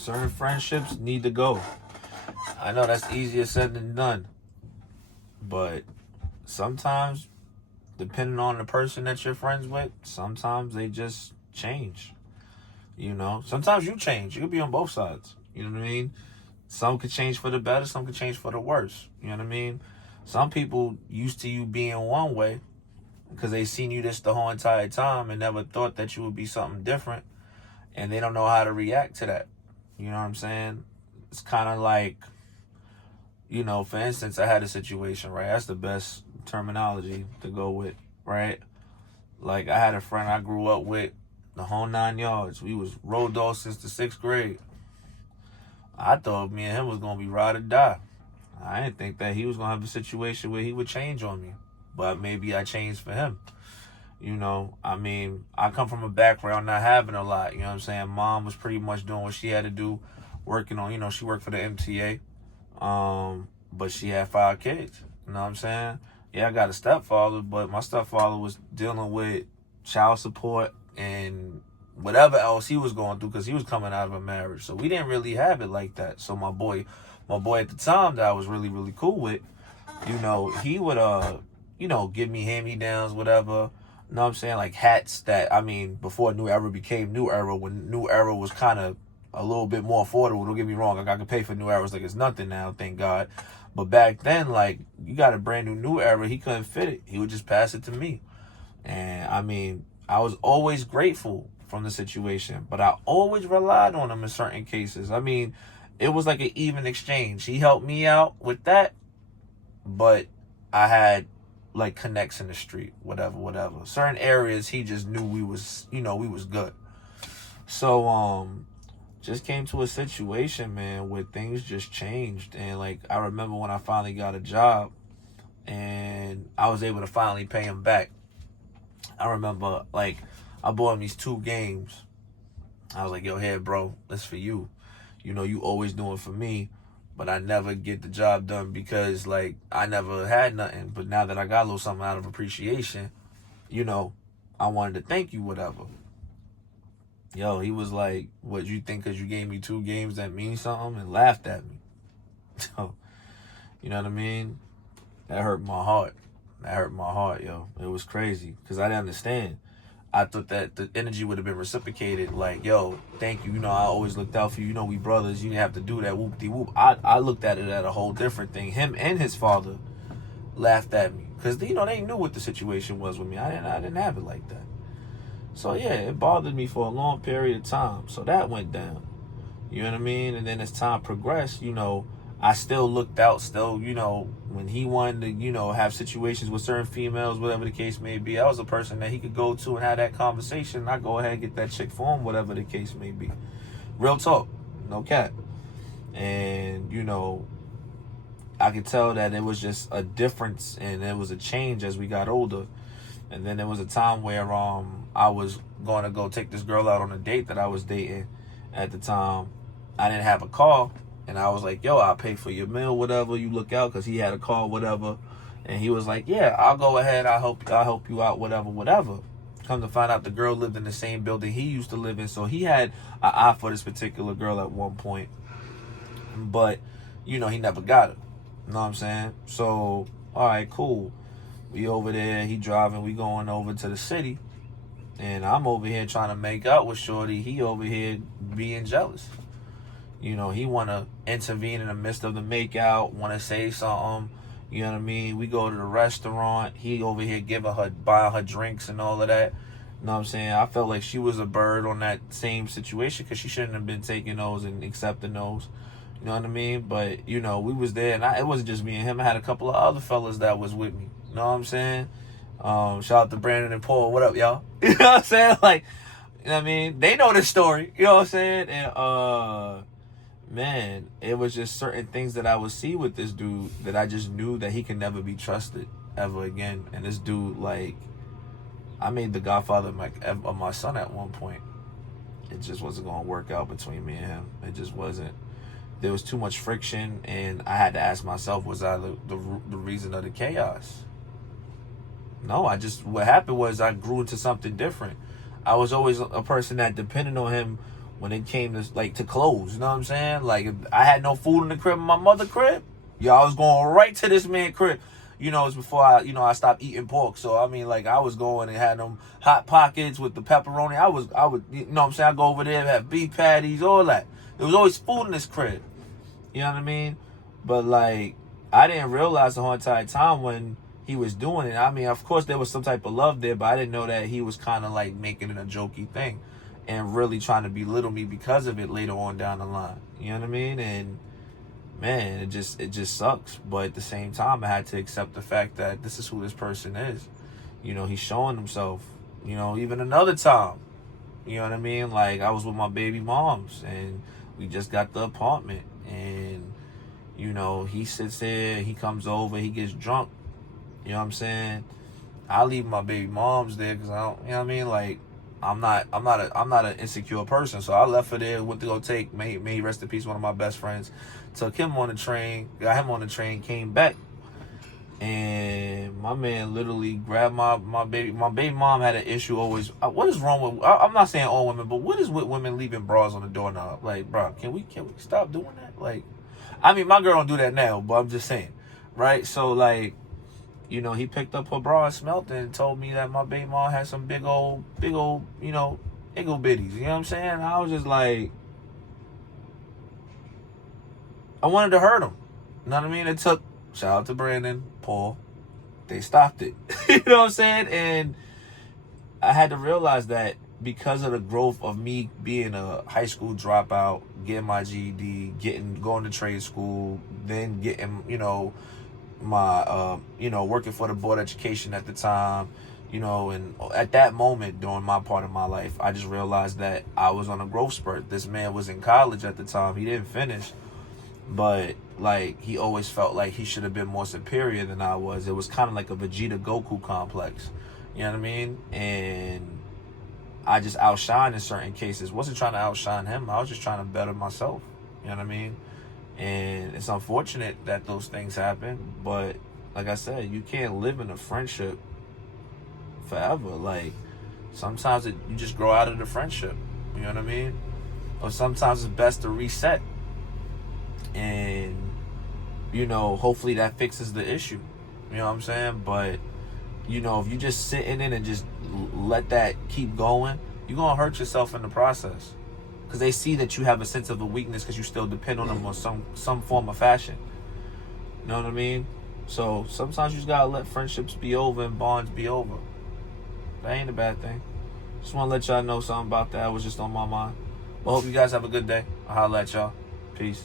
certain friendships need to go. I know that's easier said than done, but sometimes, depending on the person that you're friends with, sometimes they just change. Sometimes you change. You could be on both sides. You know what I mean? Some could change for the better, some could change for the worse. You know what I mean? Some people used to you being one way because they seen you this the whole entire time and never thought that you would be something different, and they don't know how to react to that. You know what I'm saying? It's kind of like, for instance, I had a situation, right? That's the best terminology to go with, right? Like, I had a friend I grew up with the whole 9 yards. We was road dogs since the 6th grade. I thought me and him was going to be ride or die. I didn't think that he was going to have a situation where he would change on me. But maybe I changed for him. I come from a background not having a lot. You know what I'm saying? Mom was pretty much doing what she had to do, working on, she worked for the MTA. But she had 5 kids. You know what I'm saying? Yeah, I got a stepfather, but my stepfather was dealing with child support and whatever else he was going through because he was coming out of a marriage. So we didn't really have it like that. So my boy at the time that I was really, really cool with, he would give me hand-me-downs, whatever. You know what I'm saying? Like hats that, before New Era became New Era, when New Era was kind of a little bit more affordable. Don't get me wrong. Like, I could pay for New Eras like it's nothing now, thank God. But back then, like, you got a brand new Era, he couldn't fit it. He would just pass it to me. And, I was always grateful from the situation, but I always relied on him in certain cases. It was like an even exchange. He helped me out with that, but I had, like, connects in the street, whatever. Certain areas, he just knew we was good. So, just came to a situation, man, where things just changed. And, like, I remember when I finally got a job and I was able to finally pay him back. I remember, like, I bought him these 2 games. I was like, yo, here, bro, that's for you. You always doing for me, but I never get the job done because, like, I never had nothing. But now that I got a little something out of appreciation, I wanted to thank you, whatever. Yo, he was like, what, you think because you gave me 2 games that means something? And laughed at me. So, you know what I mean? That hurt my heart. Yo. It was crazy because I didn't understand. I thought that the energy would have been reciprocated. Like, yo, thank you. I always looked out for you. We brothers. You didn't have to do that. Whoop-de-whoop. I looked at it at a whole different thing. Him and his father laughed at me because, they knew what the situation was with me. I didn't have it like that. So, yeah, it bothered me for a long period of time. So that went down. You know what I mean? And then as time progressed, I still looked out. Still, when he wanted to, have situations with certain females, whatever the case may be, I was a person that he could go to and have that conversation. I go ahead and get that chick for him, whatever the case may be. Real talk. No cap. And, I could tell that it was just a difference and it was a change as we got older. And then there was a time where I was going to go take this girl out on a date that I was dating at the time. I didn't have a car, and I was like, yo, I'll pay for your meal, whatever. You look out, because he had a car, whatever. And he was like, yeah, I'll go ahead. I'll help you out, whatever. Come to find out, the girl lived in the same building he used to live in, so he had an eye for this particular girl at one point. But, he never got her. You know what I'm saying? So, all right, cool. We over there, he driving, we going over to the city. And I'm over here trying to make out with Shorty. He over here being jealous. He want to intervene in the midst of the makeout, want to say something. You know what I mean? We go to the restaurant. He over here buying her drinks and all of that. You know what I'm saying? I felt like she was a bird on that same situation because she shouldn't have been taking those and accepting those. You know what I mean? But, we was there, and it wasn't just me and him. I had a couple of other fellas that was with me. You know what I'm saying? Shout out to Brandon and Paul. What up, y'all? You know what I'm saying? Like, you know what I mean? They know this story. You know what I'm saying? And, man, it was just certain things that I would see with this dude that I just knew that he can never be trusted ever again. And this dude, like, I made the godfather of my son at one point. It just wasn't going to work out between me and him. It just wasn't. There was too much friction, and I had to ask myself, was I the reason of the chaos? No, what happened was I grew into something different. I was always a person that depended on him when it came to like to clothes. You know what I'm saying? Like if I had no food in the crib in my mother crib, yo, I was going right to this man crib. You know, it's before I stopped eating pork. So I mean, like I was going and had them hot pockets with the pepperoni. I would, you know what I'm saying? I go over there, have beef patties, all that. There was always food in this crib. You know what I mean? But like, I didn't realize the whole entire time when he was doing it. I mean, of course there was some type of love there, but I didn't know that he was kind of like making it a jokey thing and really trying to belittle me because of it later on down the line. You know what I mean? And man, it just sucks. But at the same time, I had to accept the fact that this is who this person is. You know, he's showing himself. You know, even another time, you know what I mean? Like I was with my baby moms and we just got the apartment, and you know, he sits there, he comes over, he gets drunk. You know what I'm saying? I leave my baby moms there because I don't, you know what I mean? Like I'm not an insecure person, so I left her there. Went to go take, may rest in peace, one of my best friends. Took him on the train, got him on the train, came back, and my man literally grabbed my baby. My baby mom had an issue always. What is wrong with? I'm not saying all women, but what is with women leaving bras on the doorknob? Like, bro, can we stop doing that? Like, I mean, my girl don't do that now, but I'm just saying, right? So like, you know, he picked up her bra and smelt it and told me that my baby mom had some big old, you know, iggle bitties. You know what I'm saying? I was just like, I wanted to hurt him. You know what I mean? It took, shout out to Brandon, Paul, they stopped it. You know what I'm saying? And I had to realize that because of the growth of me being a high school dropout, getting my GED, going to trade school, then getting, you know, my, you know, working for the board of education at the time, you know, and at that moment during my part of my life, I just realized that I was on a growth spurt. This man was in college at the time. He didn't finish, but like he always felt like he should have been more superior than I was. It was kind of like a Vegeta Goku complex. You know what I mean? And I just outshined in certain cases. Wasn't trying to outshine him. I was just trying to better myself. You know what I mean? And it's unfortunate that those things happen. But like I said, you can't live in a friendship forever. Like sometimes you just grow out of the friendship. You know what I mean? Or sometimes it's best to reset. And, you know, hopefully that fixes the issue. You know what I'm saying? But, you know, if you just sit in it and just let that keep going, you're going to hurt yourself in the process. Because they see that you have a sense of a weakness because you still depend on them on some form of fashion. You know what I mean? So sometimes you just got to let friendships be over and bonds be over. That ain't a bad thing. Just want to let y'all know something about that. It was just on my mind. But hope you guys have a good day. I'll holler at y'all. Peace.